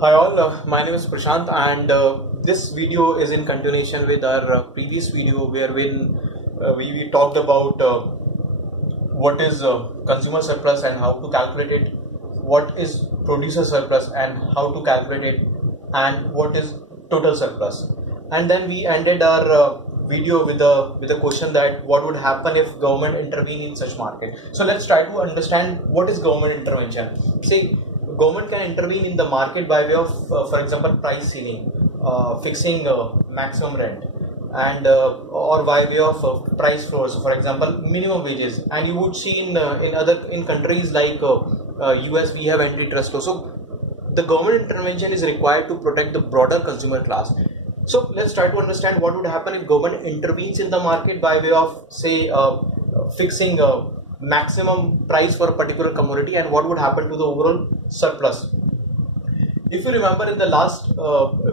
Hi all, my name is Prashant and this video is in continuation with our previous video wherein we talked about what is consumer surplus and how to calculate it, what is producer surplus and how to calculate it, and what is total surplus. And then we ended our video with a question that what would happen if government intervene in such market. So let's try to understand what is government intervention. See, government can intervene in the market by way of, for example, price ceiling, fixing maximum rent, and or by way of price floors. For example, minimum wages. And you would see in countries like US, we have antitrust law. So the government intervention is required to protect the broader consumer class. So let's try to understand what would happen if government intervenes in the market by way of, say, fixing maximum price for a particular commodity, and what would happen to the overall surplus. If you remember, in the last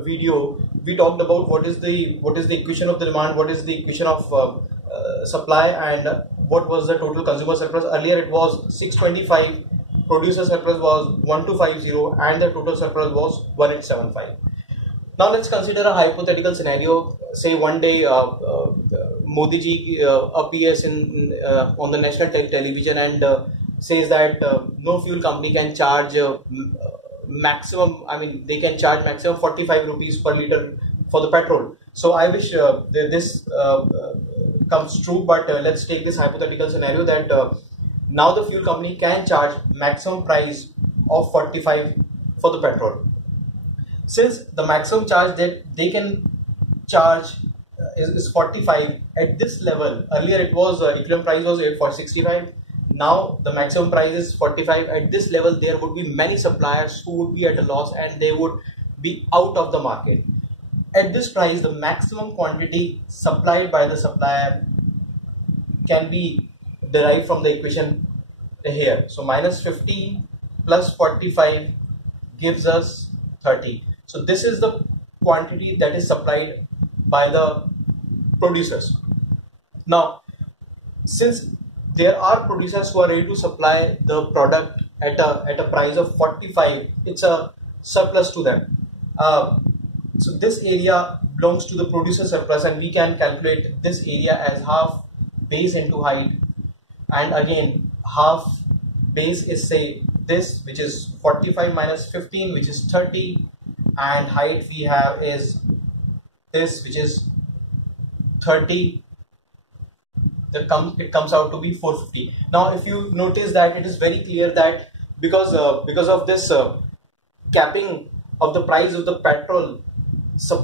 video we talked about what is the equation of the demand, what is the equation of supply, and what was the total consumer surplus. Earlier it was 625, producer surplus was 1250, and the total surplus was 1875. Now let's consider a hypothetical scenario. Say one day Modi ji appears on the national television and says that no fuel company can charge maximum, they can charge maximum 45 rupees per liter for the petrol. So I wish this comes true, but let's take this hypothetical scenario that now the fuel company can charge maximum price of 45 for the petrol. Since the maximum charge that they can charge is 45 at this level, earlier it was equivalent price was 865. Now the maximum price is 45. At this level, there would be many suppliers who would be at a loss and they would be out of the market. At this price, the maximum quantity supplied by the supplier can be derived from the equation here. So minus 15 plus 45 gives us 30. So this is the quantity that is supplied by the producers. Now, since there are producers who are ready to supply the product at a price of 45, it's a surplus to them. So this area belongs to the producer surplus, and we can calculate this area as half base into height. And again, half base is, say, this, which is 45 minus 15, which is 30. And height we have is this, which is 30. It comes out to be 450. Now if you notice that it is very clear that because of this capping of the price of the petrol,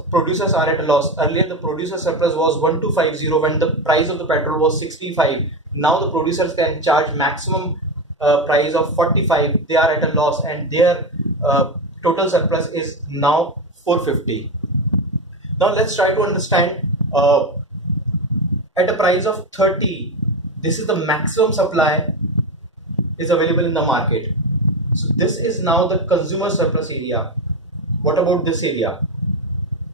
producers are at a loss. Earlier the producer surplus was 1250 when the price of the petrol was 65. Now the producers can charge maximum price of 45. They are at a loss and their total surplus is now 450. Now let's try to understand at a price of 30, this is the maximum supply is available in the market. So this is now the consumer surplus area. What about this area?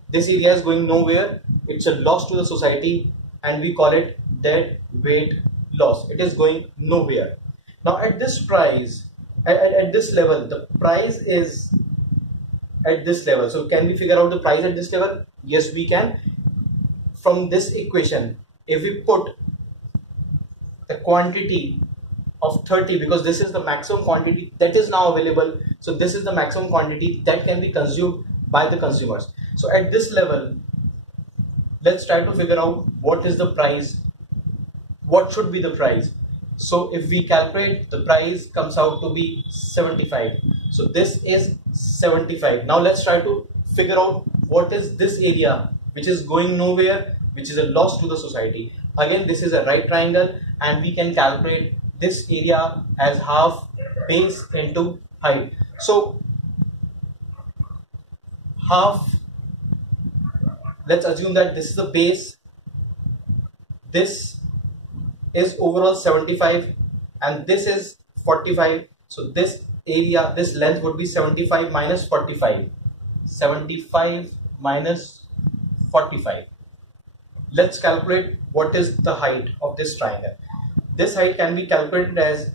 This area is going nowhere. It's a loss to the society and we call it dead weight loss. It is going nowhere. Now at this price, at this level, the price is at this level. So can we figure out the price at this level? Yes, we can. From this equation, if we put the quantity of 30, because this is the maximum quantity that is now available, so this is the maximum quantity that can be consumed by the consumers. So at this level, let's try to figure out what is the price, what should be the price. So if we calculate, the price comes out to be 75. So this is 75. Now let's try to figure out what is this area which is going nowhere, which is a loss to the society. Again, this is a right triangle and we can calculate this area as half base into height. So half, let's assume that this is the base, this is overall 75 and this is 45. So this area, this length would be 75 minus 45. 75 minus 45. Let's calculate what is the height of this triangle. This height can be calculated as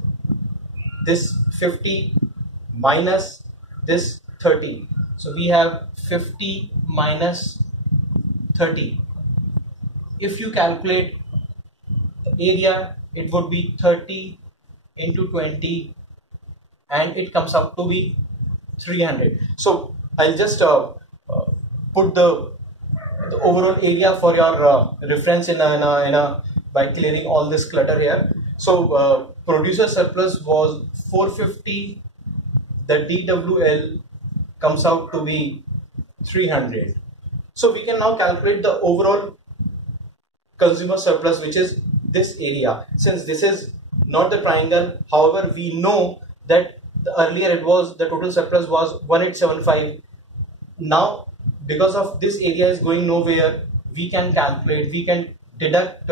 this 50 minus this 30. So we have 50 minus 30. If you calculate area, it would be 30 into 20 and it comes up to be 300. So I'll just put the overall area for your reference by clearing all this clutter here. So producer surplus was 450, the DWL comes out to be 300. So we can now calculate the overall consumer surplus, which is this area. Since this is not the triangle, however, we know that earlier it was the total surplus was 1875. Now because of this area is going nowhere, we can calculate, we can deduct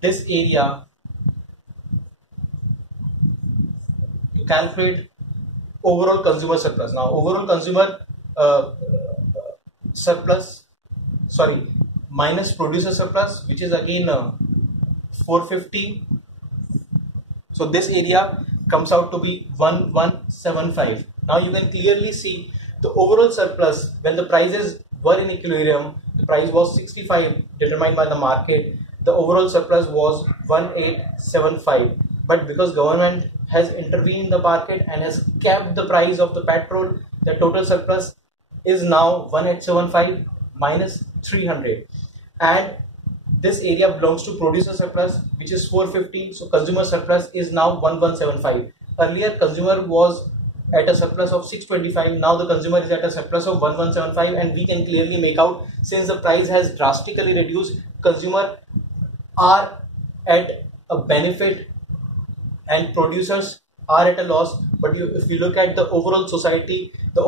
this area to calculate overall consumer surplus. Now overall consumer surplus, sorry, minus producer surplus, which is again 450. So this area comes out to be 1175. Now you can clearly see the overall surplus when the prices were in equilibrium. The price was 65 determined by the market. The overall surplus was 1875. But because government has intervened in the market and has capped the price of the petrol, the total surplus is now 1875 minus 300. And this area belongs to producer surplus, which is 450. So consumer surplus is now 1175. Earlier consumer was at a surplus of 625. Now the consumer is at a surplus of 1175, and we can clearly make out, since the price has drastically reduced, consumer are at a benefit and producers are at a loss. But if you look at the overall society, the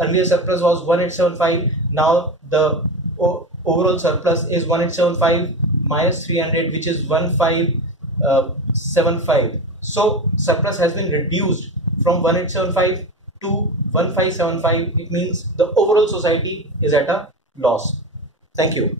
earlier surplus was 1875. Now the overall surplus is 1875 minus 300, which is 1575. So surplus has been reduced from 1875 to 1575. It means the overall society is at a loss. Thank you.